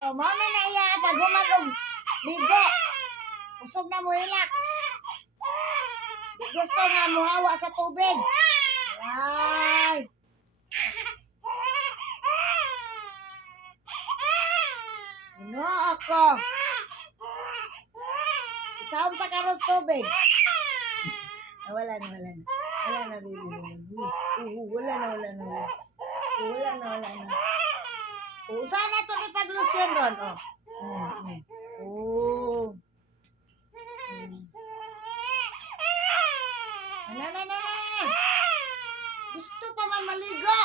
O, mo na iya, pag humagog, ligo. Usog na mo hilak. Di gusto nga muhawa sa tubig. Ay. Ano ako? Isaon pa karos tubig. Ah, wala na. Wala na, baby. Wala na. Wala na. Saan na ito ipag-lotion ron? Oh. Na. Gusto pa man maligo.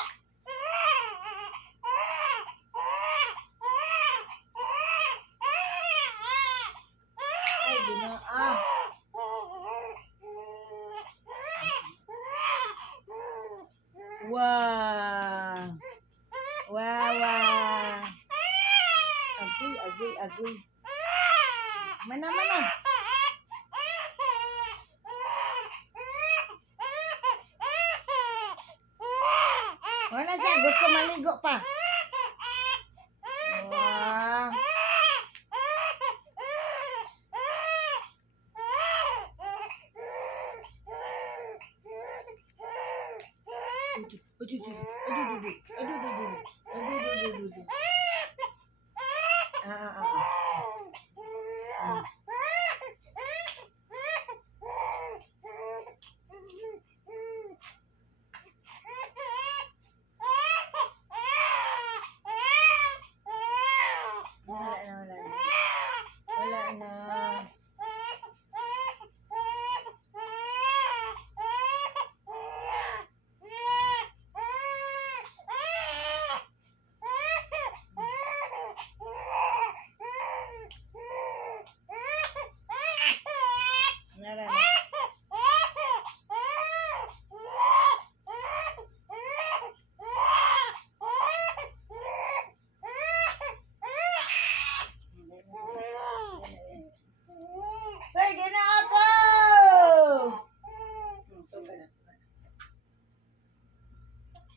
Ay, binaa. Wow. Agoy. Mana. Wala siya, gusto maligo pa. Wow. Wala na. Pwede na ako!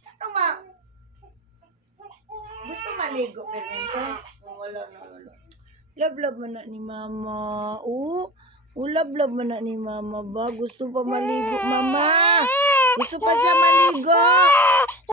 Ano ma? Gusto maligo, Permente? Wala. Love mo na ni Mama. Love mo na ni Mama ba? Gusto pa maligo, Mama. Gusto pa siya maligo.